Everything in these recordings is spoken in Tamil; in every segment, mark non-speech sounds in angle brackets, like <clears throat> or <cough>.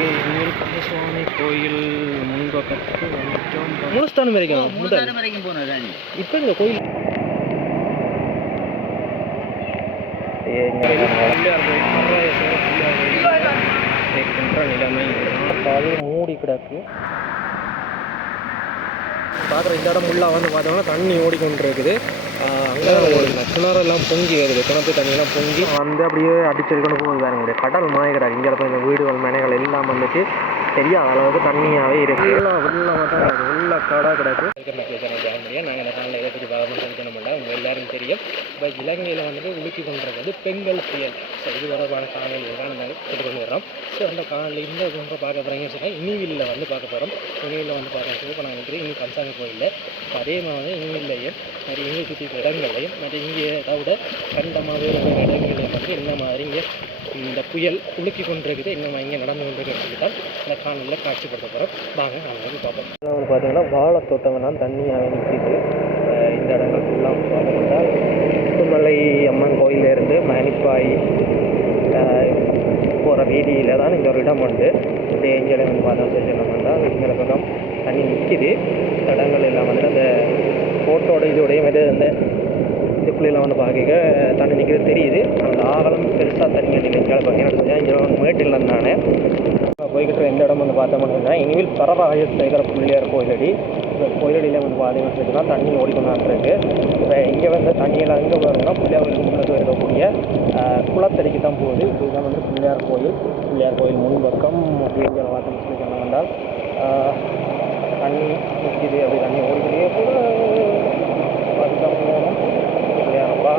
ஓகே இனிமேல் கந்தசுவாமி கோயில் முன்பக்கத்துக்கு வந்துட்டோம். மூலஸ்தானம் வரைக்கும் மூணு வரைக்கும் ராணி. இப்போ இந்த கோயில் நிலைமை. மூடி கிடக்கு. பார்க்குற இந்த இடம் ஃபுல்லாக வந்து பார்த்தோம்னா தண்ணி ஓடிக்கொண்டு இருக்குது அங்கே ஒரு கிணறு எல்லாம் பொங்கி வருது. கிணத்து தண்ணியெல்லாம் பொங்கி. வந்து அப்படியே அடிச்செடுக்கணும் போகுது வேற கடல் மாயக்கிறாரு இங்கே இருக்க இந்த வீடுகள் மனைகள் எல்லாம் வந்துட்டு தெரியாத அளவுக்கு தண்ணியாகவே இருக்கு. எல்லாம் உள்ள மட்டும் உள்ள கடை கிடக்கு. நாங்கள் இந்த காலையில் இதை பற்றி பார்க்கணும் சொல்லிக்க மாட்டோம் உங்கள் எல்லாரும் தெரியும். இப்போ இலங்கையில் வந்துட்டு உலுக்கி கொண்டிருக்கிறது பெண்கள் புயல். ஸோ இது தொடர்பான காணொலி தான் நாங்கள் எடுத்துக்கொண்டு வரோம் ஸோ அந்த காணொலி இந்த பார்க்க போகிறீங்கன்னு சொன்னால் இனிவில்ல வந்து பார்க்க போகிறோம் இனிவில்ல வந்து பார்க்க இப்போ நாங்கள் இங்கே இனி கம்சாமி கோயிலில் இப்போ அதே மாதிரி இனிவில்லையும் மாதிரி இங்கே சுற்றி இடங்களையும் மற்ற இங்கே தவிர கண்டமாக வேறு இடங்களையும் வந்து என்ன மாதிரி இங்கே இந்த புயல் குலுக்கி கொண்டிருக்குது. இன்னும் இங்கே நடந்து கொண்டிருக்கிறது தான். இந்த காணொலியில் காட்சிப்படுத்த போகிறோம் வாங்க நாங்கள் வந்து பார்ப்போம். வந்து பார்த்தீங்கன்னா வாழைத்தோட்டங்கள்லாம் தண்ணியாக நிற்கிது இந்த இடங்கள் ஃபுல்லாக பார்த்தோம்னா முத்துமலை அம்மன் கோயிலேருந்து மணிப்பாய் போகிற வீதியில் தான் இந்த ஒரு இடம் உண்டு. இந்த ஏஞ்சலை வந்து பார்த்தோம் செஞ்சோம்னா இங்கே பக்கம் தண்ணி நிற்கிது இடங்கள் எல்லாம் வந்து அந்த ஃபோட்டோட இதோடையும் வந்து அந்த இந்த இதுக்குள்ளெல்லாம் வந்து பார்க்க தண்ணி நிற்கிறது தெரியுது. அந்த ஆகலம் பெருசாக தண்ணி நிற்காது பார்த்தீங்கன்னா இங்கே வந்து மேட்டில் இருந்தானே போய்கிட்டு எந்த இடம் வந்து பார்த்தோம்னு அப்படின்னா இனிமேல் பரவாய சேகர பிள்ளையார் கோயிலடி. இந்த கோயிலடியில் வந்து பார்த்தீங்கன்னு தண்ணி ஓடிக்கொண்டு இப்போ இங்கே வந்து தண்ணியெல்லாம் எங்கே போகிறதுனா பிள்ளையார் கோயிலுக்கு முன்னாடி இருக்கக்கூடிய குளத்தடிக்கு தான் போகுது. இதுதான் வந்து பிள்ளையார் கோயில். பிள்ளையார் கோயில் முன்பக்கம் அப்படிங்கிற வார்த்தை சொல்லி சொன்னாங்க தண்ணி நிற்கிது அப்படி தண்ணி ஓடி கூட பார்த்து தான் போகணும் பிள்ளையாரப்பா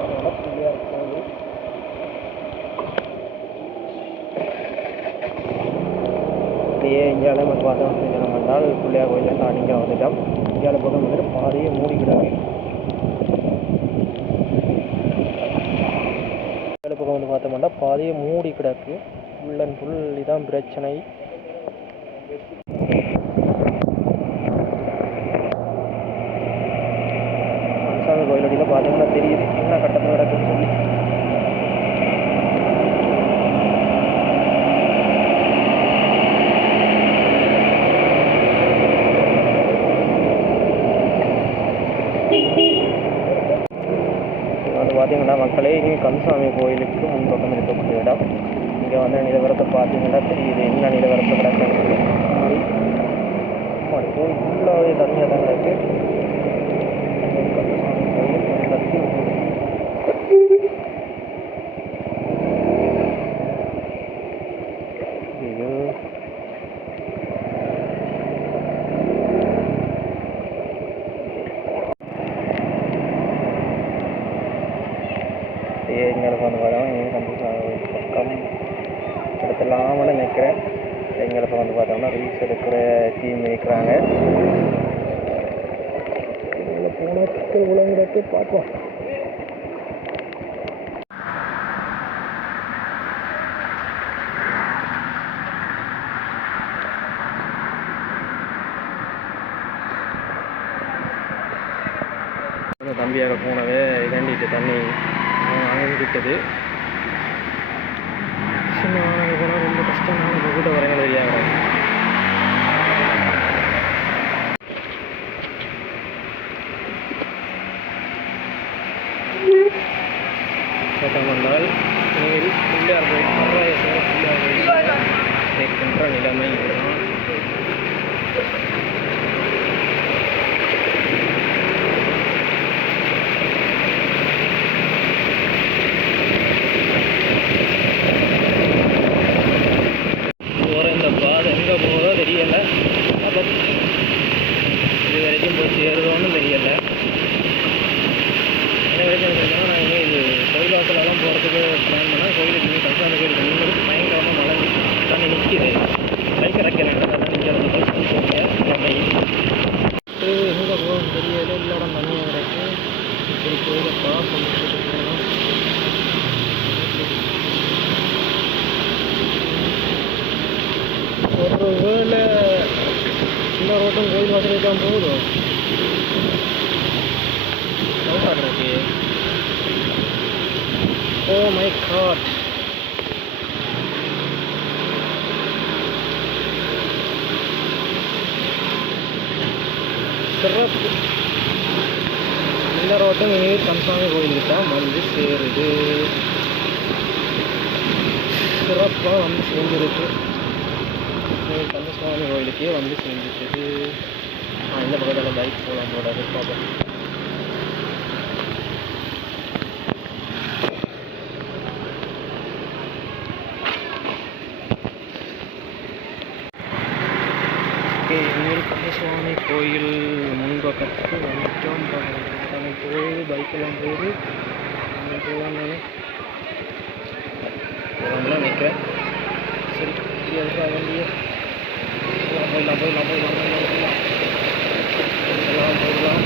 அதோட பிள்ளையார் கோயில் அப்படியே இந்தியாவில் வந்து பார்த்தோம் நம்ம வந்தால் பிள்ளையார் கோயிலில் தான் வந்துட்டோம் இந்தியாவில் போதும் வந்துட்டு பாதையை மூடிக்கிடாங்க இந்தியாவில் பக்கம் வந்து பார்த்தோம்னா பாதையை மூடி கிடக்கு. ஃபுல் அண்ட் ஃபுல் இதான் பிரச்சனை. சாமி கோயில் அடியில் பார்த்தோம்னா தெரியுது. என்ன கட்ட கிடக்குன்னு சொல்லி இது வந்து பார்த்தீங்கன்னா மக்களே இனி கந்தசாமி கோயிலுக்கு முன்பக்கம் இருக்கக்கூடிய இடம். இங்கே வந்து நிலவரத்தை பார்த்தீங்கன்னா தெரியுது. என்ன நிலவரத்தை கிடக்கு மாதிரி கோயில் ஃபுல்லாகவே தனியாக தான் கிடக்கு கந்தசாமி கோயில் வெள்ளத்தில் மூழ்கி. ஐயோ எங்களுக்கு வந்து பார்த்தோம்னா இங்கே கண்டிப்பாக பக்கம் இடத்துலாமல் நிற்கிறேன் எங்களுக்கு வந்து பார்த்தோம்னா ரீல்ஸ் எடுக்கிற டீம் இருக்கிறாங்க. இதில் போனதுக்கு உலகத்தை பார்ப்போம். தம்பியாக போனவே இதாண்டிட்டு தண்ணி அங்கிட்டது சின்ன வாகனம் போனால் ரொம்ப கஷ்டம் நம்ம கூட வரங்க தெரியாது சட்டம் வந்தால் நேரில் பிள்ளையார் கோயில் மதுராயேஸ்வர பிள்ளையார் கோயில் இருக்கின்ற நிலைமை இதுதான் போகிற இந்த பாதை எங்கே போகிறதோ தெரியல அப்போ இது வரைக்கும் போய் சேருதோன்னு தெரியல என்ன வரைக்கும் தெரியுமா நான் இனி இது கோயில் வாசலெல்லாம் போகிறதுக்கு பிளான் பண்ணால் கோயிலுக்கு இனி கல்சாமி கோயிலுக்கு நீங்கள் பயங்கரமாக மழை தண்ணி நிற்கிது பைக் இறக்கிறேன் அதான் நீங்கள் வந்து பைக் போங்க எங்கே போகும் தெரியல இல்லோட தண்ணியாக கிடக்கு இப்படி கோயிலை பார்ப்போம் போகணும் ஒரு வேளை இந்த ரோட்டும் கோயில் வாசலுக்கு தான் போகுதோ டவுட்டாக இருக்கு மை காட் சிறப்பு. இந்த ரோட்டம் நீர் கன்சாமி கோயிலுக்கு தான் வந்து சேருது. சிறப்பாக வந்து சேர்ந்துருக்கு. நீர் கந்தசுவாமி கோயிலுக்கே வந்து சேர்ந்துருக்குது இந்த பக்கத்தில் பைக் போகலாம் போட பார்ப்போம் ஓகே நீர் கந்தசுவாமி கோயில் முன்பக்கத்துக்கு வந்துட்டோம் பாருங்க போகுது பைக்கெல்லாம் போகுது போகலாம் தானே போகலாம் நிற்கிறேன் சரி இது எதுக்காக வேண்டிய போயிடலாம் போயிடலாம் போயிடலாம் போயிடலாம் போயிடலாம் போயிடலாம்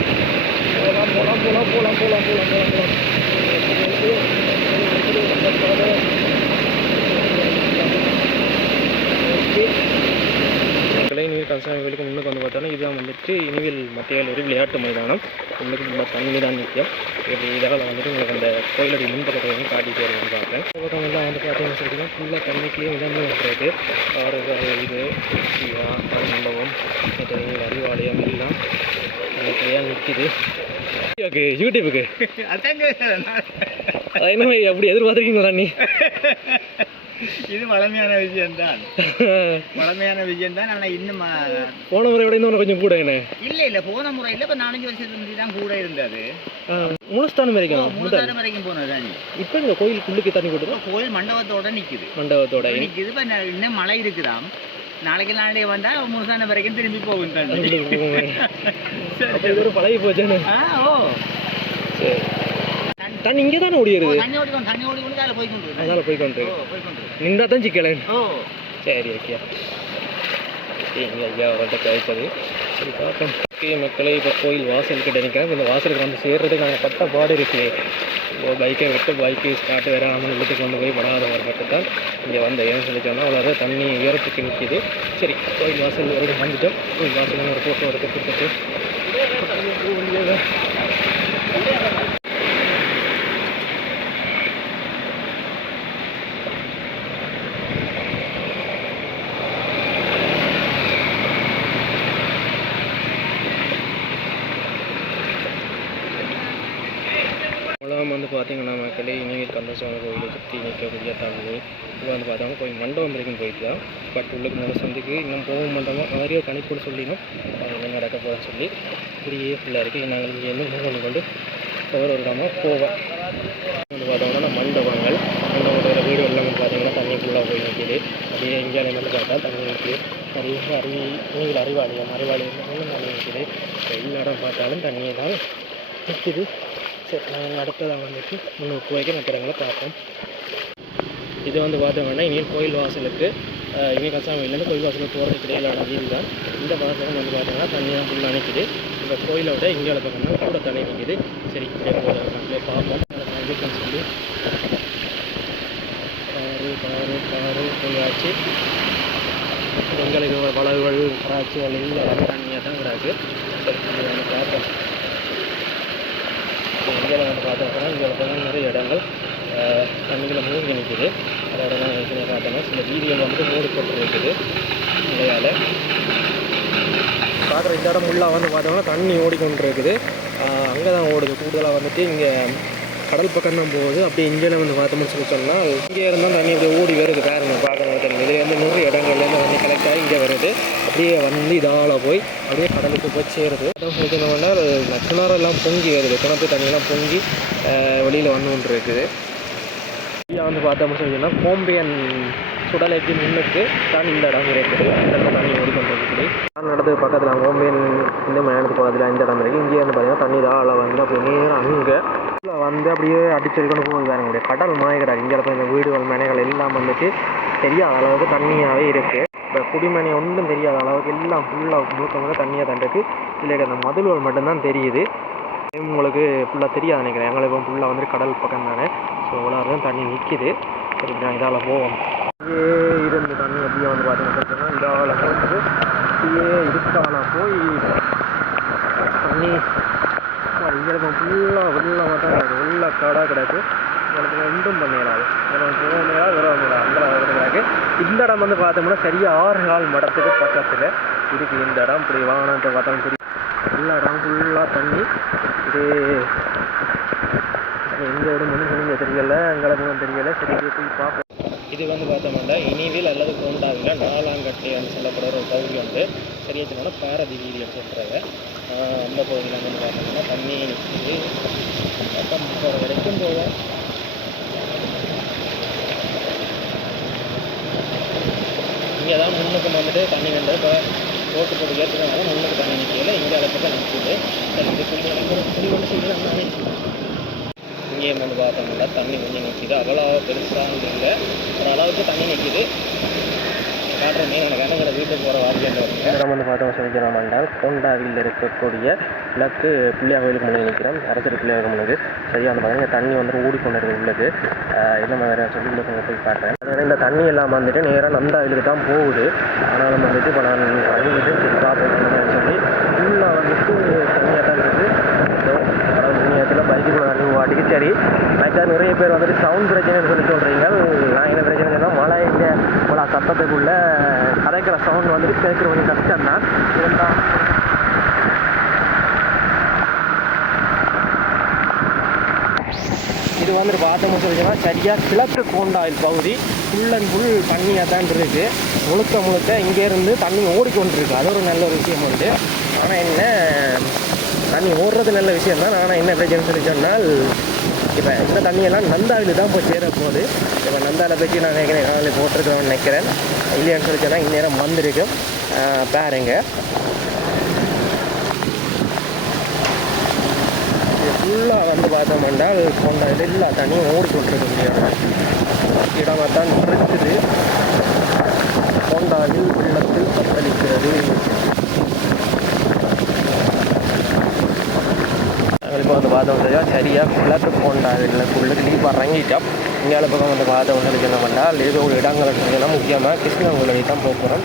போகலாம் போகலாம் போகலாம் போகலாம் போகலாம் போகலாம் போகலாம் போகலாம் கோயிலுக்கு முன்னுக்கு வந்து பார்த்தோன்னா இதுதான் வந்துட்டு இனிவில் மத்திய ஒரு விளையாட்டு மைதானம். உங்களுக்கு நம்ம தண்ணி தான் நிற்கும் இப்படி இதால் வந்துட்டு உங்களுக்கு அந்த கோயிலுடைய முன்பக்கத்தை வந்து காட்டிட்டு வருவேன் பார்ப்பேன். இந்த பக்கம் எல்லாம் வந்து பார்த்தீங்கன்னு சொல்லிட்டுனா ஃபுல்லாக தண்ணிக்குள்ளேயே இடமே இருக்குது ஆறு இது மண்டபம் அறிவாலயம் எல்லாம் தண்ணிக்குள்ளேயே நிற்கிது. யூடியூபுக்கு. <laughs> என்ன அப்படி எதிர்பார்த்துருக்கீங்க தண்ணி <laughs> இது வளமையான விஷயம்தான் வளமையான விஷயம்தான் ஆனால் இன்னும் போன முறை விட இன்னும் கொஞ்சம் கூட என்ன? இல்ல இல்ல. போன முறை இல்ல. இப்ப நாலஞ்சு வருஷத்துக்கு முந்தி தான் கூட இருந்தது. முழுஸ்தானம் வரைக்கும் மூணாயிரம் வரைக்கும் போனது தண்ணி இப்போ இந்த கோயிலுக்குள்ளுக்கு தண்ணி கொடுத்தோம் இப்ப கோயில் மண்டபத்தோட நிக்குது. மண்டபத்தோட. நிக்குது. இப்ப இன்னும் மழை இருக்குதாம். நாளைக்கு நாளைக்கு வந்தா முழுசான வரைக்கும் திரும்பி போகும் தண்ணி. ஒரு பழகி போச்சானே ஆ, ஓ. தண்ணி. இங்கே தானே ஓடிடுது தண்ணி ஓடிக்கொண்டு தண்ணி அதில் போய் கொண்டு அதனால போய் கொண்டு ஓ போய் கொண்டு நின்றா தான் சிக்கலன். ஓ. சரி ஓகே இங்கே ஐயா அவர்கிட்ட கிடைச்சது சரி பார்ப்போம். ஓகே மக்களே இப்போ கோயில் வாசல் கிட்ட நிற்கிறேன் இந்த வாசலுக்கு வந்து சேர்றதுக்கு நாங்கள் பட்ட பாடு இருக்கு. இப்போ பைக்கை விட்டு பைக்கு ஸ்டார்ட் வேற நம்ம இழுத்து கொண்டு போய் படாத ஒரு மட்டும் தான் இங்கே வந்த ஏன்னு சொல்லி சொன்னால் அவ்வளோ தண்ணி உயரத்துக்கு நிற்கிது சரி கோயில் வாசல் வரைக்கும் வந்துட்டோம். கோயில் வாசல் ஒரு ஃபோட்டோ எடுத்து கொடுத்துட்டு மூலம் வந்து பார்த்தீங்கன்னா மக்களே சுவாமி கோயிலை சுற்றி நிற்கக்கூடிய தண்ணி இது வந்து பார்த்தோம்னா கோயில் மண்டபம் வரைக்கும் போயிட்டு தான் பட் உள்ளுக்கு மேலே சந்துக்கு இன்னும் போக மண்டபம் நிறைய கணிப்போடு சொல்லினோம் அது என்ன நடக்க போகிறேன்னு சொல்லி இப்படியே ஃபுல்லாக இருக்குது நாங்கள் இங்கேருந்து மூவ் கொண்டு ஒவ்வொரு ஒரு இடமா போவோம் வந்து பார்த்தோம்னா மண்டபங்கள் மண்டபத்தோட வீடு எல்லாமே பார்த்தீங்கன்னா தண்ணி ஃபுல்லாக போய் நிற்கிது அப்படியே இங்கே வந்து பார்த்தா தண்ணி நிற்கிது நிறைய அறிவி நீங்கள் அறிவாளியம் அறிவாளியம் தண்ணி நிற்கிது எல்லா இடம் பார்த்தாலும் தண்ணியை தான் நிற்கிது சரி நாங்கள் அடுத்ததாக வந்துட்டு முன்னூறு ரூபாய்க்கு மற்ற பார்ப்போம். இது வந்து பார்த்தோம்னா இனியும் கோயில் வாசலுக்கு இங்கே இனி கசாமிலேருந்து கோயில் வாசலுக்கு போகிறதுக்கு இடையிலான வீடு தான். இந்த வாசலும் வந்து பார்த்தோம்னா தண்ணியாக ஃபுல்லாக நிற்கிது இந்த கோயிலை விட இந்தியாவில் பக்கம் கூட தண்ணி நிற்கிது சரி அப்படியே பார்ப்போம். இருக்குன்னு சொல்லி. காரு காரு காரு போயாச்சு எங்களுக்கு வளவுகள் காட்சிகள் அல்லது தண்ணியாக தான் கிடக்கு. சரி பார்ப்போம். இங்கே வந்து பார்த்தோம்னா இங்கே நிறைய இடங்கள் அஹ், தண்ணிகளை மூழ்கி நிற்குது அதோட நான் ஏற்கனவே பார்த்தோம்னா சில வீதிகள் வந்து மூடி போட்டு இருக்குது மழையால் பார்க்குற இந்த இடம் ஃபுல்லாக வந்து பார்த்தோம்னா தண்ணி ஓடிக்கொண்டு இருக்குது அங்கே தான் ஓடுது. கூடுதலாக வந்துட்டு இங்கே கடல் பக்கம் தான் போகுது. அப்படியே இங்கேயே வந்து பார்த்தோம்னு சொல்லி சொன்னால் இங்கே இருந்தால் தண்ணி அப்படியே ஓடி வருது. பாருங்க பார்க்கணும் தண்ணி இதுல வந்து இடங்கள்லேருந்து தண்ணி கலெக்ட் ஆகி இங்கே வருது. அப்படியே வந்து இதனால் போய் அப்படியே கடலுக்கு போய் சேருது. அதான் சொல்லணும்னா கிணறெல்லாம் பொங்கி வருது. கிணத்து தண்ணியெல்லாம் பொங்கி வெளியில் வந்து கொண்டு இருக்குது இங்கே வந்து பார்த்தோம்னு சொல்லி கோம்பியன் சுடலைக்கு முன்னுக்கு தான் இந்த இடம் இருக்குது. இந்த இடத்துல தண்ணி ஓடிக்கொண்டு இருக்குது நான் நடந்தது பக்கத்தில் கோம்பியன் இந்த மேலத்துக்கு பக்கத்தில் இந்த இடம் இருக்குது இங்கே வந்து பார்த்தீங்கன்னா தண்ணி தாள வந்து அப்படியே நேரம் அங்கே உள்ள வந்து அப்படியே அடிச்சிருக்கணும் போகுது வேற முடியாது கடல் மாயக்கிறாரு இங்கே இந்த வீடுகள் மனைகள் எல்லாம் வந்துட்டு தெரியாத அளவுக்கு தண்ணியாகவே இருக்குது இப்போ குடிமனை ஒன்றும் தெரியாத அளவுக்கு எல்லாம் ஃபுல்லாக முழுக்க முழுக்க தண்ணியாக தான் இருக்குது இதில் அந்த மதுள்கள் மட்டும்தான் தெரியுது. உங்களுக்கு ஃபுல்லாக தெரியாது நினைக்கிறேன். எங்களுக்கு ஃபுல்லாக வந்து கடல் பக்கம் தானே. ஸோ இவ்வளோ தான் தண்ணி நிற்கிது சரி நான் இதால் போவோம். அப்படியே இருந்து தண்ணி அப்படியே வந்து பார்த்தீங்கன்னா இதால் போகுது அப்படியே இருக்கால போய் தண்ணி. இங்கே ஃபுல்லாக ஃபுல்லாக தான் கிடக்கு ஃபுல்லாக காடாக கிடக்கு. உங்களுக்கு ஒன்றும் பண்ணிடலாம். போகணும் அந்த இடத்துக்கு இந்த இடம் வந்து பார்த்தோம்னா சரியாக ஆறு நாள் மடத்துக்கு பக்கத்தில் இருக்குது இந்த இடம் இப்படி வாகனத்தை பார்த்தாலும் சரி. எல்லா இடம் ஃபுல்லாக தண்ணி. இது எங்கே இடம் ஒன்றும் சொல்லுங்க தெரியல. எங்களுக்கு தெரியல. சரி போய் பார்ப்போம். இது வந்து பார்த்தோம்னா இனிவில் அல்லது கோண்டாவில் நாலாங்கட்டைன்னு சொல்லப்படுற ஒரு பகுதி வந்து சரியா சொன்னா பாரதி வீதின்னு சொல்கிறாங்க அந்த பகுதியில் வந்து பார்த்தோம்னா தண்ணி நிற்குது பக்கம் முப்பது வரைக்கும் போக இங்கே தான் முன்னுக்கு வந்துட்டு தண்ணி வந்து இப்போ ஓட்டு போட்டு ஏற்றுனால முன்னுக்கு தண்ணி நிற்கல. இங்கே அளவுக்கு நிற்குது. சரி இது குடி புள்ளி ஒன்று செய்யலாம் தானே இங்கே வந்து பார்த்தோம்னா தண்ணி கொஞ்சம் நிற்கிது அவ்வளோ பெருசாக இல்லை. ஒரு அளவுக்கு தண்ணி நிற்கிது வந்து பார்த்தோம் சொல்லிக்கிறோம் என்றால் கோண்டாவில் இருக்கக்கூடிய விளக்கு பிள்ளையார் கோயிலுக்கு முன்னாடி நிற்கிறோம். அரசர் பிள்ளையார் முன்னாடி. சரியாக வந்து பார்த்தீங்கன்னா தண்ணி வந்து ஓடிக்கொண்டு உள்ளது. ஆஹ் என்ன சொல்லி கொஞ்சம் போய் பார்க்குறேன் அதனால இந்த தண்ணி எல்லாம் வந்துட்டு நேராக நந்தாவிலுக்கு தான் போகுது. ஆனாலும் வந்துட்டு இப்போ நான் அழிஞ்சிட்டு சரி சொல்லி ஃபுல்லாக வந்துட்டு தண்ணியாக தான் இருக்குது. நேரத்தில் பைக்கு வாட்டிக்கு சரி. மற்ற நிறைய பேர் வந்துட்டு சவுண்ட் பிரச்சனைன்னு சொல்லி சொல்கிறீங்க நான் என்ன பிரச்சனைன்னா மழை இங்கே மழை கரைக்கிற சவுண்ட் வந்துட்டு கேட்குற கொஞ்சம் கஷ்டம் தான். இது வந்துட்டு பார்த்தோம்னு சொல்லிச்சுன்னா சரியாக கிழக்கு கோண்டாயில் பகுதி. ஃபுல் அண்ட் ஃபுல் தண்ணியாக தான் இருக்குது முழுக்க முழுக்க இங்கேருந்து தண்ணி ஓடிக்கொண்டிருக்கு. அது ஒரு நல்ல ஒரு விஷயம் உண்டு ஆனால் என்ன? தண்ணி ஓடுறது நல்ல விஷயம் தான். ஆனால் என்ன பிரச்சனை சொல்லி சொன்னால் இப்போ இந்த தண்ணியெல்லாம் நந்தாவில் தான் போய் சேர போகுது இப்போ நந்தாவில் பற்றி நான் நினைக்கிறேன் காலையில் போட்டிருக்கிறோன்னு நினைக்கிறேன். இல்லையான்னு சொல்லி சொன்னால் இந்நேரம் வந்திருக்கு. பாருங்க. ஃபுல்லாக வந்து பார்த்தோம்னா கொண்ட இது எல்லா தண்ணியும் ஓடிக்கொண்டிருக்கு முடியாது இடமாக தான் இருக்குது. கொண்டாவில் உள்ளத்தில் பத்தளிக்கிறது. இப்போ வந்து பார்த்தோம் சரியா சரியாக கிழக்கு இல்லை ஃபுல்லாக லீப் இறங்கிட்டோம் இங்கே பக்கம் வந்து பார்த்தோம் சொல்லி என்ன பண்ணால் ஏதோ ஒரு இடங்கள் இருந்ததுன்னா முக்கியமாக கிருஷ்ணங்குடி தான் போகிறோம்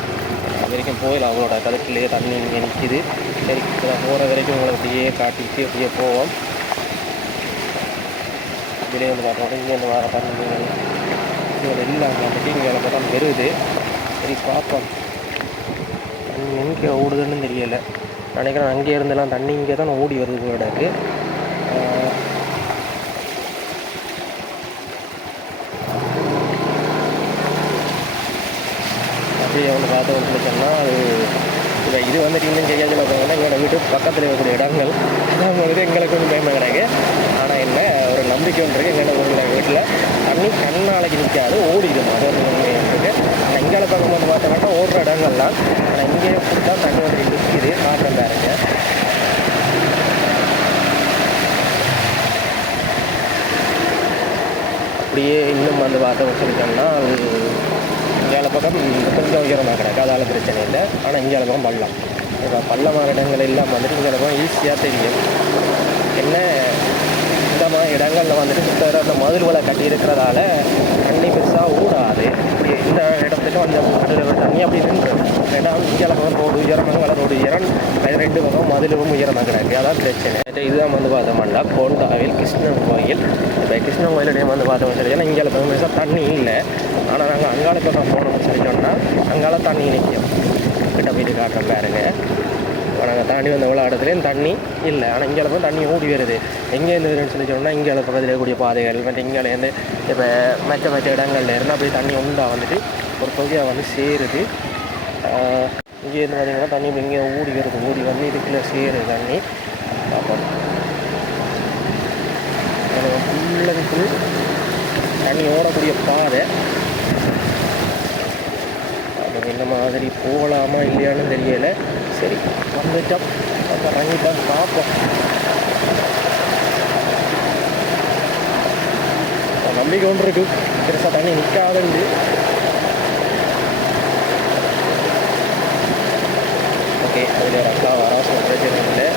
அது வரைக்கும் போயிடலாம் அவங்களோட கழுத்துலேயே தண்ணி இங்கே நிற்கிது சரி போகிற வரைக்கும் உங்களை அப்படியே காட்டிட்டு அப்படியே போவோம் இதிலே வந்து பார்த்தோம் இங்கே வந்து வர தண்ணி இங்கே இல்லாமல் வந்துட்டு இங்கே பார்த்தா வருது சரி பார்ப்போம் தண்ணி எங்கே ஓடுதுன்னு தெரியலை நினைக்கிறேன் அங்கே இருந்தெல்லாம் தண்ணி இங்கே தான் ஓடி வருது போல அப்படியே வந்து பார்த்தோம்னு ஒன்று சொன்னால் அது இப்போ இது வந்துட்டு இன்னும் சரியாக சொல்ல போனோம்னா எங்களோட வீட்டு பக்கத்தில் இருக்கக்கூடிய இடங்கள் அதான் வந்து எங்களுக்கு கொஞ்சம் பயமாக கிடையாது ஆனால் என்ன ஒரு நம்பிக்கை ஒன்று இருக்குது எங்களோட ஒரு வீட்டில் தண்ணி கண்ணாலைக்கு நிற்காது ஓடிடும். அது ஒரு உண்மை இருக்குது ஆனால் இங்கே பக்கம் வந்து பார்த்தோம்னா ஓடுற இடங்கள்லாம் ஆனால் இங்கே ஃபுல்லாக தண்ணி வந்துட்டு நிற்கிது காட்டுறேன் பாருங்க அப்படியே இன்னும் வந்து பார்த்தோம்னு சொல்லிட்டோம்னா அது இங்கே பக்கம் கொஞ்சம் உயரமாக கிடக்கு. அதால் பிரச்சனை இல்லை. ஆனால் இங்கே பக்கம் பள்ளம் இப்போ பள்ளமான இடங்கள் எல்லாம் வந்துட்டு இங்கே பக்கம் ஈஸியாக தெரியும். என்ன இந்த இடங்களில் வந்துட்டு சுத்தர அந்த மதில்களை கட்டி இருக்கிறதால தண்ணி பெருசாக ஊடாது இப்படி இந்த இடத்துக்கு அந்த அதில் தண்ணி அப்படி நின்று ஏன்னா இங்கே பக்கம் ரோடு உயரமாக வள ரோடு உயரம் அது ரெண்டு பக்கம் மதிலும் உயரமாக கிடக்கு அதான் பிரச்சனை. இது இதுதான் வந்து பார்த்தோம்னா கோண்டாவில் கிருஷ்ணன் கோயில். இப்போ கிருஷ்ணன் கோயிலுடைய வந்து பார்த்தோம் சரி ஏன்னா இங்கே பக்கம் பெருசாக தண்ணி இல்லை. ஆனால் நாங்கள் அங்காள பக்கம் போனோம்னு சொல்லி சொன்னால் அங்கால தண்ணி நிற்கும் கிட்ட போயிட்டு காட்டுறோம் பாருங்கள் தாண்டி வந்த எவ்வளோ தண்ணி இல்லை. ஆனால் இங்கே போய் தண்ணி ஓடி வருது. எங்கேருந்து வருதுன்னு சொல்லி சொன்னால் இங்கே பக்கத்தில் கூடிய பாதைகள் மற்ற இங்கேலேருந்து இப்போ மற்ற மற்ற இடங்கள்ல இருந்து அப்படியே தண்ணி உண்டா வந்துட்டு ஒரு பகுதியாக வந்து சேருது. ஆஹ் இங்கேருந்து பார்த்தீங்கன்னா தண்ணி இப்படி இங்கே ஊடி வருது. ஓடி வந்து இதுக்குள்ளே சேருது தண்ணி. அப்போ ஃபுல் ஃபுல் தண்ணி ஓடக்கூடிய பாதை. அது இந்த மாதிரி போகலாமா இல்லையான்னு தெரியலை. சரி. வந்துட்டோம். அப்போ இறங்கிட்டோம் பார்ப்போம். ஒரு நம்பிக்கை ஒன்று இருக்கு பெருசாக தண்ணி நிற்காதுண்டு ஓகே அதில் ஒரு அக்கா வர பிரச்சனை இல்லை.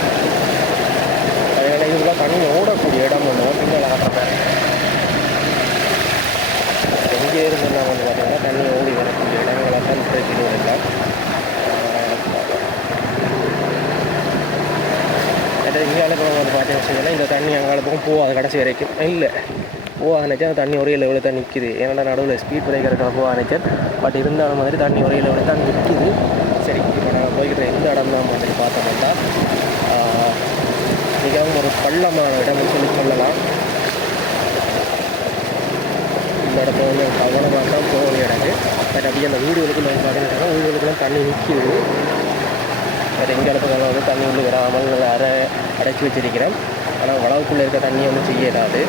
அதனால இதுக்குள்ள தண்ணி ஓடக்கூடிய இடம் ஒன்று பின்னால் காட்டுறேன் எங்கே இருந்து வந்து பார்த்தீங்கன்னா தண்ணி ஓடி வரக்கூடிய இடங்களாக தான் பிரச்சனை இல்லை இங்கே அனுப்புறவங்க வந்து பார்த்தீங்கன்னு வச்சிங்கன்னா இந்த தண்ணி அங்கே பக்கம் போகாது கடைசி வரைக்கும். இல்லை. போக நினச்சா தண்ணி ஒரே லெவலில் தான் நிற்கிது ஏன்னா நடுவில் ஸ்பீட் பிரேக்கர் இருக்கிற போக நினச்சேன் பட் இருந்தாலும் மாதிரி தண்ணி ஒரே லெவலில் தான் நிற்கிது சரி இப்போ நாங்கள் போய்கிற எந்த இடம் தான் மாதிரி பார்த்தோம்னா மிகவும் ஒரு பள்ளமான இடம்னு சொல்லி சொல்லலாம். இந்த இடத்துல வந்து கவனமாக தான் போக வேண்டிய இடம். பட் அப்படியே அந்த வீடுகளுக்கு நான் பார்த்தீங்கன்னா வீடுகளுக்குலாம் தண்ணி நிற்கிது ரெண்டு எங்கே இடத்துல வந்து தண்ணி உள்ள விடாமல் அரை அடைச்சி வச்சிருக்கிறேன். ஆனால் வளவுக்குள்ளே இருக்க தண்ணியை வந்து செய்யலாது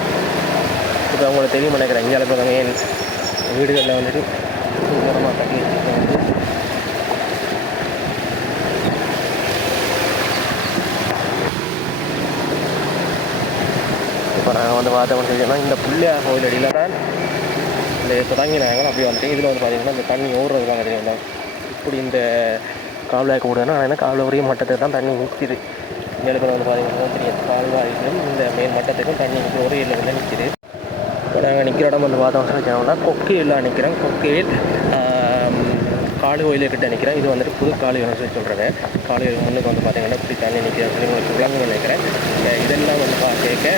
இப்போ அவங்களுக்கு தெரியும் நினைக்கிறேன். இங்கே இடத்துல ஏன் வீடுகளில் வந்துட்டு தூரமாக தண்ணி வச்சுருக்கேன் வந்து இப்போ நாங்கள் வந்து பார்த்தோம்னு சொன்னோம்னா இந்த பிள்ளையார் கோயில் அடியில் தான் இந்த தொடங்கினாங்க. அப்படி வந்துட்டு இதில் வந்து பார்த்தீங்கன்னா இந்த தண்ணி ஓடுறது தான் தெரியும் இப்படி இந்த கால்வாய்க்கு ஓடுதுன்னா ஆனால் கால்வாய் மட்டத்துக்கு தான் தண்ணி நிற்கிது இந்த வந்து பார்த்தீங்கன்னா தெரியும். கால்வாய்க்கும் இந்த மேல் மட்டத்துக்கும் தண்ணி நிற்கிற ஒரே இல்லை வந்து நிற்கிது இப்போ நாங்கள் நிற்கிற இடம் வந்து பார்த்தோம் சொன்னோம்னா கொக்கையில் நிற்கிறேன் கொக்கையில் காளி கோயிலுக்கிட்ட நிற்கிறேன் இது வந்துட்டு புது காளி கோயில் சொல்லி சொல்கிறேன் காளி கோயில் முன்னுக்கு வந்து பார்த்தீங்கன்னா இப்படி தண்ணி நிற்கிற சொல்லி உங்களுக்கு விளங்கு நினைக்கிறேன். இதெல்லாம் வந்து பார்க்க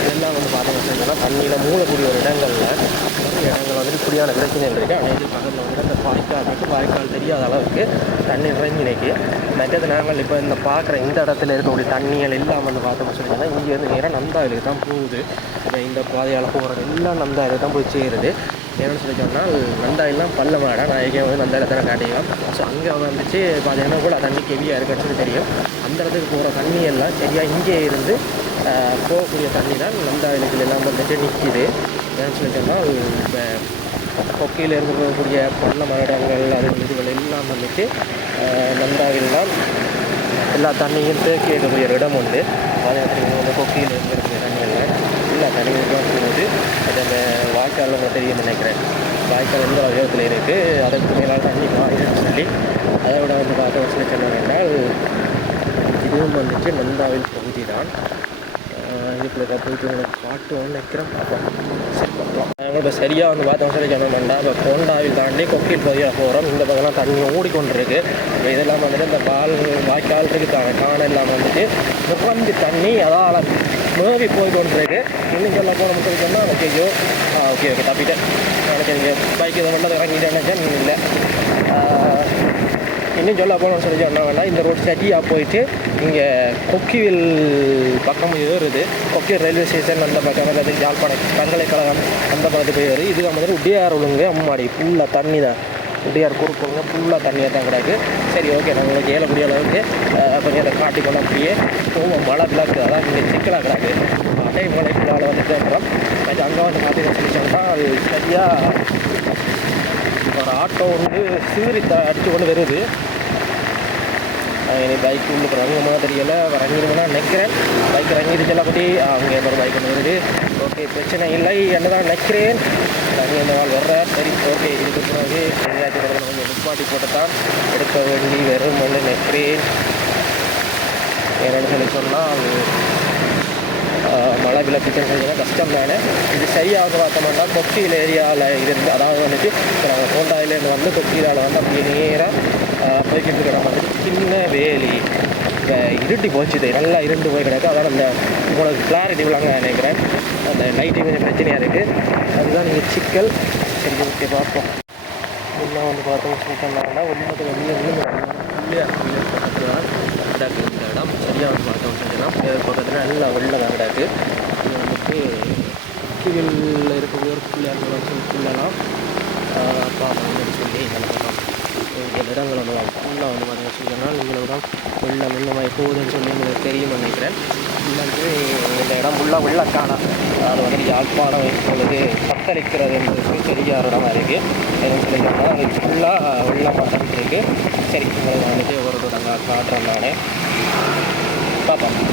இதெல்லாம் வந்து பார்த்தோம்னு சொன்னால் தண்ணியில் மூடக்கூடிய ஒரு இடங்களில் இடங்கள் வந்துட்டு இப்படியான பிரச்சனைகள் இருக்குது அனைத்து பக்கத்தில் வந்துட்டு அந்த வாய்க்கால் இருக்குது வாய்க்கால் தெரியாத அளவுக்கு தண்ணி நிறைஞ்சு நிற்கி. மற்றது நாங்கள் இப்போ இந்த பார்க்குற இந்த இடத்துல இருக்கக்கூடிய தண்ணிகள் எல்லாம் வந்து பார்த்தோம்னு சொன்னீங்கன்னா இங்கேருந்து நேராக நந்தாவிலுக்கு தான் போகுது இப்போ இந்த பாதையால் போகிறது எல்லாம் நந்தாவிலுக்கு தான் போய் சேருது. என்னென்னு சொல்லி சொன்னால் நந்தாயிலாம் பள்ளமாடா நான் எங்கேயும் வந்து நந்தாயில் இடத்துல காட்டிக்கலாம் ஸோ அங்கே வந்துச்சு பார்த்தீங்கன்னா கூட தண்ணி கெவியாக இருக்குன்னு சொல்லி தெரியும். அந்த இடத்துக்கு போகிற தண்ணி எல்லாம் சரியாக இங்கே இருந்து போகக்கூடிய தண்ணி தான் நந்தாவிலுக்கு எல்லாம் வந்துட்டு நிற்கிது ஏன்னு சொல்லி இப்போ கொக்கையில் இருக்கக்கூடிய பண்ண மரடங்கள் அதன் இதுகள் எல்லாம் வந்துட்டு நன்றாக நந்தாவில் தான் எல்லா தண்ணியும் தேக்கி வைக்கக்கூடிய ஒரு இடம் உண்டு. பாதயாத்திரைகள் வந்து கொக்கையில் இருக்கக்கூடிய தண்ணிகளில் எல்லா தண்ணியும் போது அது அந்த வாய்க்காலில் தெரியும் நினைக்கிறேன். வாய்க்கால் எந்த உயரத்தில் இருக்குது அதற்கு மேலால் தண்ணி பாயுதுன்னு சொல்லி அதை விட வந்து பார்க்க வச்சு சொன்னாங்க இதுவும் வந்துட்டு நந்தாவில் பகுதி தான் இதுக்குள்ள போயிட்டு பாட்டு காட்டுவோம்னு நிற்கிறேன் பார்ப்போம் சரி பார்க்கலாம். நாங்கள் இப்போ சரியாக வந்து பார்த்தோம் சொல்லி சொன்னோம்னா இப்போ கோண்டாவில் தாண்டி கொக்கில் வழியாக போகிறோம் இந்த பக்கம்லாம் தண்ணி ஓடிக்கொண்டிருக்கு. இப்போ இதெல்லாம் வந்துட்டு இந்த பால் வாய்க்கால் இருக்குதாங்க காணல் இல்லாமல் வந்துட்டு முப்பந்து தண்ணி அதால் மேவி போய் கொண்டிருக்கு இன்னும் சொல்ல போன சொல்லி சொன்னால் ஓகே ஐயோ. ஓகே ஓகே தப்பிட்டேன். எனக்கு பைக் இதை மட்டும் இறங்கிட்டேன்னு நினைச்சேன். இல்லை. இன்னும் சொல்ல போனோம்னு சொல்லி சொன்னாங்கன்னா இந்த ரோட் ஸ்டடியாக போயிட்டு இங்கே கொக்கிவில் பக்கம் ஏறுது. கொக்கிவில் ரயில்வே ஸ்டேஷன் அந்த பக்கம் அல்லது யாழ்ப்பாணம் பல்கலைக்கழகம் அந்த பக்கத்து போய் ஏறுது. இதுக்கு வந்து உடையார் ஒழுங்கு அம்மாடி. ஃபுல்லாக தண்ணி தான். உடையார் குறுக்குங்க ஃபுல்லாக தண்ணியாக தான் கிடக்கு. சரி ஓகே நாங்கள் ஏழக்கூடிய அளவுக்கு கொஞ்சம் அதை காட்டிக்கொண்டு அப்படியே போவோம். மழை பிளாக்கு அதான் இங்கே சிக்கலாக கிடக்கு. அதே மலைக்குள்ளால் வந்து தேடுறோம் அங்கே வந்து பார்த்தீங்கன்னு சொல்லி சொன்னால் அது சரியாக ஒரு ஆட்டோ வந்து சீறி த அடித்து கொண்டு வருது. இனி பைக் உள்ளுக்கு இறங்குமா தெரியல. இறங்கிடுமா நினைக்கிறேன். பைக் இறங்கிடுச்செல்லாம் பற்றி அங்கே ஒரு பைக் ஒன்று வருது. ஓகே பிரச்சனை இல்லை. என்ன தான் நினைக்கிறேன். இறங்கி இந்த நாள் வர்ற சரி ஓகே இதுக்கு பிறகு எங்கேயாச்சும் கொஞ்சம் நிப்பாட்டி போட்டு தான் எடுக்க வேண்டி வரும் நினைக்கிறேன். என்னென்னு சொல்லி சொன்னால் மழை விளக்குச்சுன்னு சொன்னால் கஷ்டம் தானே இது சரியாக பார்த்தோம்னா கொக்கியில் ஏரியாவில் இருந்து அதாவது வந்துட்டு இப்போ நாங்கள் கோண்டாயிலேருந்து வந்து கொக்கியில் வந்து அப்படியே நேராக போய்கிட்டு இருக்கிற மாதிரி சின்ன வேலி இப்போ இருட்டி போச்சு இது நல்லா இருண்டு போய் கிடக்கு அதான் அந்த உங்களுக்கு கிளாரிட்டி விளாங்க நினைக்கிறேன் அந்த லைட்டிங் கொஞ்சம் பிரச்சனையாக இருக்குது அதுதான் நீங்கள் சிக்கல் சரி ஓகே பார்ப்போம் இன்னும் வந்து பார்த்தோம் சொன்னாங்கன்னா ஒன்று வெளியே விழுந்து பக்கத்தில் தான் இந்த இடம் தஞ்சாவூர் வந்து செஞ்சோம்னா சொன்னா பக்கத்தில் நல்லா வெள்ளம் தான் கிடக்கு இது வந்துட்டு கீழில் இருக்கக்கூடிய ஒரு பிள்ளையார் பிள்ளைலாம் அப்பா சொல்லலாம் சொல்லி நினைக்கலாம் இந்த இடங்கள் வந்து ஃபுல்லாக வந்து பார்த்தீங்கன்னா சொன்னால் இவ்வளவு தான் வெள்ளம் வெள்ளமாக போகுதுன்னு சொல்லி உங்களுக்கு தெரியும் நினைக்கிறேன். இல்லைன்ட்டு இந்த இடம் ஃபுல்லாக வெள்ளக்கான. அது வந்து யாழ்ப்பாணம் இப்பொழுது பத்தளிக்கிறது என்பது பெரிய இடமா இருக்குது எதுவும் சொல்லி அது ஃபுல்லாக வெள்ளமாக தான் இருக்குது சரி உங்களுக்கு வந்துட்டு ஒரு தொடங்க காட்டுறேன் நான். பார்ப்போம்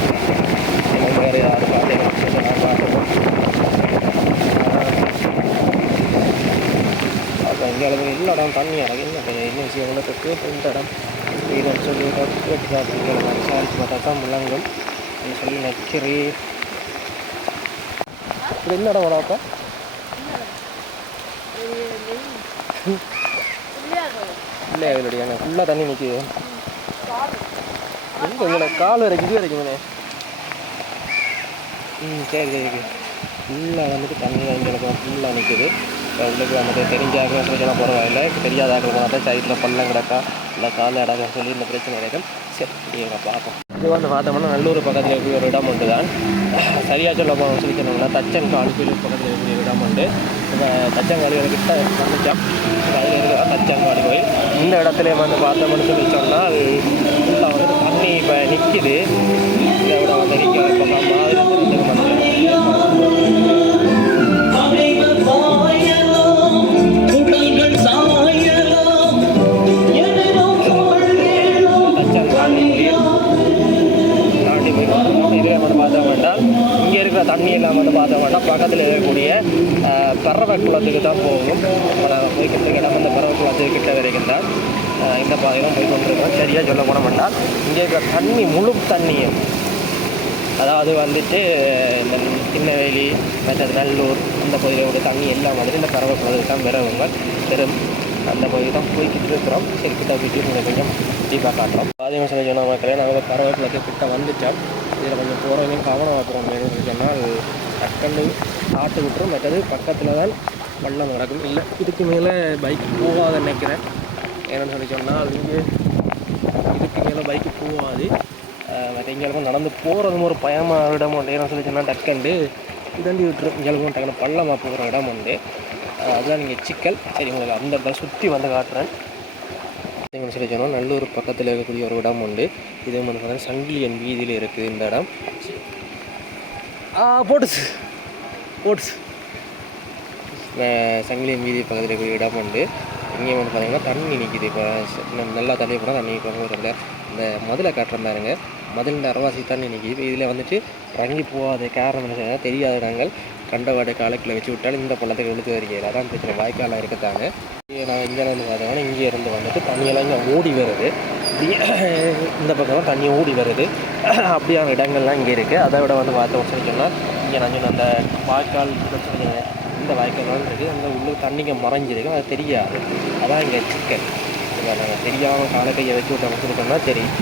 எனக்கு வேறு யார் பார்த்தீங்கன்னு சொல்லி நான் பார்த்துப்போம் அப்போ இங்கே அளவு எல்லா இடம் தண்ணி இறங்கி என்ன என்ன விஷயம் உங்களுக்கு கேட்டு இந்த இடம் இதுன்னு சொல்லி கேட்டு பார்த்துருக்கேன் விசாரிச்சு பார்த்தா தான் முழங்கும் சொல்லி நிற்கிறேன் இது என்ன இடம் வராப்பா இல்லை இவளுடைய ஃபுல்லாக தண்ணி நிற்கிது எங்கே கால் வரைக்கும் இது வரைக்குமே ம் சரி சரி ஃபுல்லாக வந்துட்டு தண்ணி எங்களுக்கு ஃபுல்லாக நிற்குது இப்போ உள்ளுக்கு வந்துட்டு தெரிஞ்சாக பிரச்சனை பரவாயில்லை தெரியாத தான் சைட்டில் பள்ளம் கிடக்கா இல்லை கால் அடக்க சொல்லி இந்த பிரச்சனை கிடைக்கும் சரி இங்கே பார்ப்போம். இது வந்து பார்த்தோம்னா நல்லூர் பக்கத்தில் இருக்கிற ஒரு இடம் உண்டு தான். சரியாக சொல்ல போகணும் சொல்லி சொன்னோம்னா தச்சன் காலி பக்கத்தில் இருக்கிற ஒரு இடம் உண்டு. இந்த தச்சங்காலி கிட்ட வந்துச்சோம் அதில் இருக்கிற தச்சங்காலி கோயில் இந்த இடத்துல வந்து பார்த்தோம்னு சொல்லி சொன்னால் அது இப்போ நிற்கிது இதை விட வந்து நிற்க இப்போ மாதிரி இதில் வந்து பார்த்தோம் வேண்டாம் இங்கே இருக்கிற தண்ணி எல்லாம் வந்து பார்த்தோம் வேண்டாம் பக்கத்தில் இருக்கக்கூடிய பறவை குளத்துக்கு தான் போகும் நம்ம நான் போய்கிட்டு இடம் அந்த பறவை குளத்துக்கு கிட்ட வரைக்கும் தான் இந்த பாதையிலும் போய் கொண்டிருக்கோம் சரியாக சொல்ல போன மாட்டால் இங்கே இருக்கிற தண்ணி முழு தண்ணியும் அதாவது வந்துட்டு இந்த சின்னவேலி மற்றது நல்லூர் அந்த பகுதியில் தண்ணி எல்லாம் மாதிரி இந்த பறவை குளத்துக்கு தான் வரவங்க பெரும் அந்த பகுதி தான் போய்கிட்டு இருக்கிறோம் சரி கிட்ட போயிட்டு கொஞ்சம் டீப்பாக காட்டுறோம் பாதையும் சொல்லி சொன்ன மக்களே நாங்கள் பறவை குளத்துக்கு கிட்ட வந்துட்டோம் இதில் கொஞ்சம் போகிறவங்க கவனம் வைக்கிறோம் அப்படின்னு சொன்னால் டக்குன்னு காட்டு விட்டுரும் மற்றது பக்கத்தில் தான் பள்ளம் நடக்கும். இல்லை இதுக்கு மேலே பைக் போகாத நினைக்கிறேன். ஏன்னு சொல்லி சொன்னால் அது இங்கே இதுக்கு மேலே பைக்கு போகாது. மற்ற இங்கேருக்கும் நடந்து போகிறதும் ஒரு பயமாக இடம் உண்டு. ஏன்னு சொல்லி சொன்னால் டக்குண்டு இதண்டி விட்டுரும் இங்கேருக்கும் டக்குனு பள்ளமாக போகிற இடம் உண்டு. அதுதான் நீங்கள் சிக்கல். சரி உங்களுக்கு அந்த இடத்துல சுற்றி வந்து காட்டுறேன். சொல்லி சொன்னால் நல்லூர் பக்கத்தில் இருக்கக்கூடிய ஒரு இடம் உண்டு. இது வந்து பார்த்தீங்கன்னா சங்கிலியன் வீதியில் இருக்குது இந்த இடம். போட்டுச்சு. போட்டுச்சு. சங்கிலி மீதி பக்கத்தில் இருக்கக்கூடிய இடம் உண்டு இங்கே வந்து பார்த்தீங்கன்னா தண்ணி நிற்கிது இப்போ இன்னும் நல்லா தண்ணி போனால் தண்ணி போகிறதில்ல இந்த மதுளை காட்டுற பாருங்க. மதில் அரவாசி தண்ணி நிற்கிது இப்போ இதில் வந்துட்டு இறங்கி போகாத காரணம் என்ன தெரியாத நாங்கள் கண்டவாடு காலக்கில் வச்சு விட்டால் இந்த பள்ளத்துக்கு இழுத்து வருகிறது அதான் பிரச்சனை. வாய்க்காலாக இருக்கத்தாங்க இங்கே நான் இங்கே வந்து பார்த்தோம்னா இங்கே இருந்து வந்துட்டு தண்ணியெல்லாம் இங்கே ஓடி வருது. இப்படி <clears throat> இந்த பக்கம்லாம் தண்ணி ஓடி வருது. <clears throat> அப்படியான இடங்கள்லாம் இங்கே இருக்குது அதை விட வந்து பார்த்தோம் சொல்லி சொன்னால் இங்கே நான் சொன்ன அந்த வாய்க்கால் சொல்லுங்க இந்த வாய்க்கால் இருக்குது அந்த உள்ளே தண்ணிங்க மறைஞ்சிருக்கு. அது தெரியாது. அதான் இங்கே சிக்கன் நாங்கள் தெரியாமல் காலை கையை வச்சு விட்டு சொல்லி தெரியும்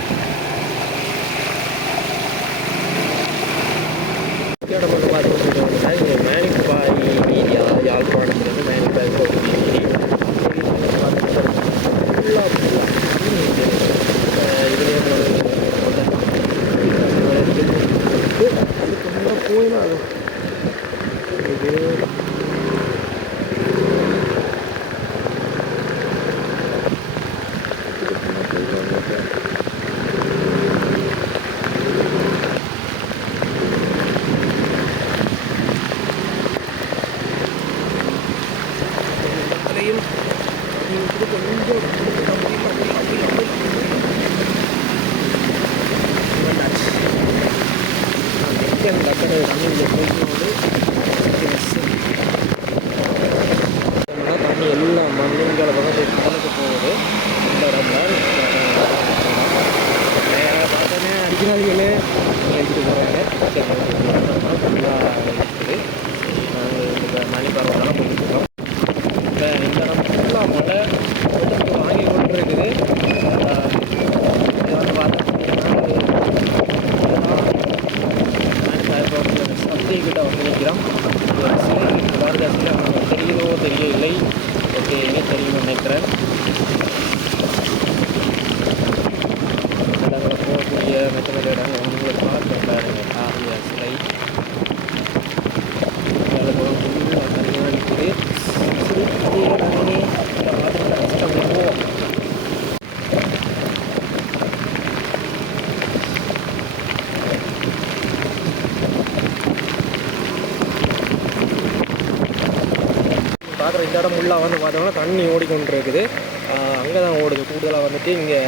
இந்த இடம் ஃபுல்லாக வந்து பார்த்தோம்னா தண்ணி ஓடிக்கொண்டு இருக்குது அங்கே தான் ஓடுது. கூடுதலாக வந்துட்டு இங்கே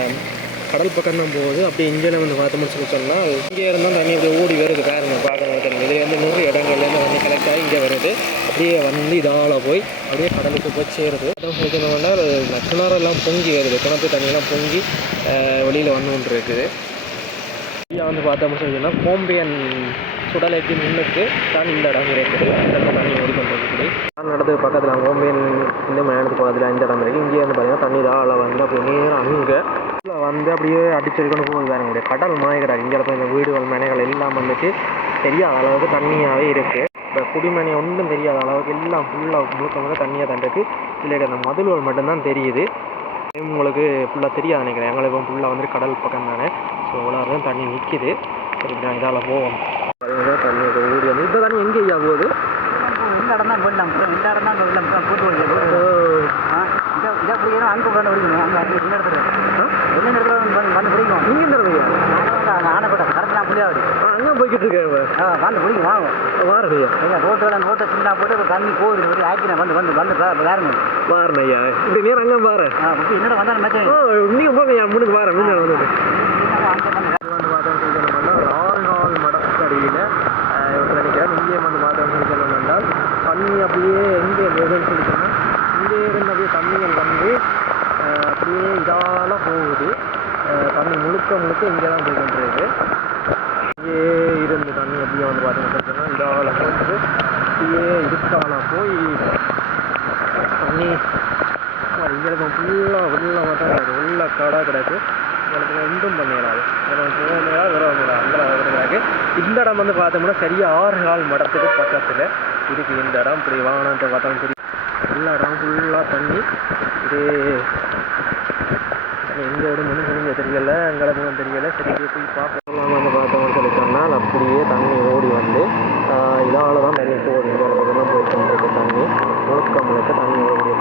கடல் பக்கம் தான் போகுது. அப்படியே இங்கே வந்து பார்த்தோம்னு சொல்லி சொன்னால் இங்கே இருந்தால் தண்ணி அப்படியே ஓடி வருது. பாருங்க பார்க்கணும் தெரியும் இதே வந்து நூறு இடங்கள்லேருந்து வந்து கலெக்ட் ஆகி இங்கே வருது. அப்படியே வந்து இதால் போய் அப்படியே கடலுக்கு போய் சேருது. இடம் சொல்லணும்னா நச்சுனாரம் எல்லாம் பொங்கி வருது. கிணத்து தண்ணியெல்லாம் பொங்கி வெளியில் வந்து கொண்டு இருக்குது இங்கே வந்து பார்த்தோம்னு சொல்லி சொன்னால் கோம்பியன் சுடலைக்கு முன்னுக்கு தான் இந்த இடம் இருக்குது இந்த இடத்துல தண்ணி ஓடிக்கொண்டிருக்குது நான் நடந்து பக்கத்தில் கோம்பியன் இந்த மயானத்துக்கு பக்கத்தில் இந்த இடம் இருக்குது இங்கே வந்து பார்த்தீங்கன்னா தண்ணி தான் வந்து அப்படியே நேரம் அங்கே. வந்து அப்படியே அடிச்செடுக்கணும் போகுது வேற முடியாது கடல் கிடையாது இங்கே இப்போ இந்த வீடுகள் மனைகள் எல்லாம் வந்துட்டு தெரியாத அளவுக்கு தண்ணியாகவே இருக்குது இப்போ குடிமனை ஒன்றும் தெரியாத அளவுக்கு எல்லாம் ஃபுல்லாக முழுக்க முழுக்க தண்ணியாக தான் இல்லை அந்த மதுள்கள் மட்டும்தான் தெரியுது. உங்களுக்கு ஃபுல்லாக தெரியாது நினைக்கிறேன். எங்களுக்கு ஃபுல்லாக வந்து கடல் பக்கம் தானே ஸோ அவ்வளோ தான் தண்ணி நிற்கிது சரி நான் இதால் போவோம். தண்ணி வந்து இந்த தண்ணி எங்கே ஐயா போகுது? இந்த இடம் தான் இந்த இடம் தான் வெள்ளம் போட்டு வருது இதை இதை பிடிக்கணும் அங்கே வந்து பிடிக்கணும் அங்கே அங்கே இந்த இடத்துல என்ன இடத்துல வந்து வந்து பிடிக்கும் நீங்கள் இந்த ஐயா ஆனப்பட்ட கரெக்டாக புள்ளியாவது ஆ அங்கே போய்கிட்டு இருக்கேன் ஆ வந்து பிடிக்கும் வாங்க. வாரன் ஐயா ரோட்டோட ரோட்டை சின்ன போட்டு தண்ணி போகுது. ஒரு வந்து வந்து வந்து ஐயா இந்த நேரம் அங்கே இப்போ என்னடா வந்தாலும் மேட்ச் நீங்கள் போங்க ஐயா முன்னுக்கு வாரேன். முன்னாடி வந்து வந்து பார்த்தோம் சொல்லணும்னா ஒரு ஆறு நாள் மடக்கடியில் இவங்க நினைக்கிறேன் இங்கே வந்து பார்த்தோம் சொல்லணும் என்றால் தண்ணி அப்படியே எங்கே எதுன்னு சொல்லி சொன்னால் இங்கே இருந்து அப்படியே தண்ணிகள் வந்து அப்படியே இதாலாம் போகுது. தண்ணி முழுக்க முழுக்க இங்கே தான் போய் கொண்டிருக்கு இங்கே இருந்து தண்ணி அப்படியே வந்து பார்த்தீங்கன்னா சொன்னால் இதால் போகுது. அப்படியே இதுக்கான போய் தண்ணி இங்கே ஃபுல்லாக உள்ளே மட்டும் கிடையாது. ஃபுல்லாக கடை கிடக்கு எனக்கு ஒன்றும் பண்ணிடாது எனக்கு போக முடியாது முடியாது அந்த இந்த இடம் வந்து பார்த்தோம்னா சரியாக ஆறு நாள் மடத்துக்கு பக்கத்தில். இருக்குது இந்த இடம் இப்படி வாகனத்தை பார்த்தாலும் சரி எல்லா இடம் ஃபுல்லாக தண்ணி. இது எங்கே விட முன்னு முடிஞ்ச தெரியல. எங்களுக்கு தெரியல. சரி போய் பார்க்கலாம் வந்து பார்த்தோம்னு சொல்லி சொன்னால் அப்படியே தண்ணி ஓடி வந்து இதால் தான் நிறைய போகுது இந்த பக்கம் தான் போயிட்டு இருக்கு தண்ணி. முழுக்க முழுக்க தண்ணி ஓடி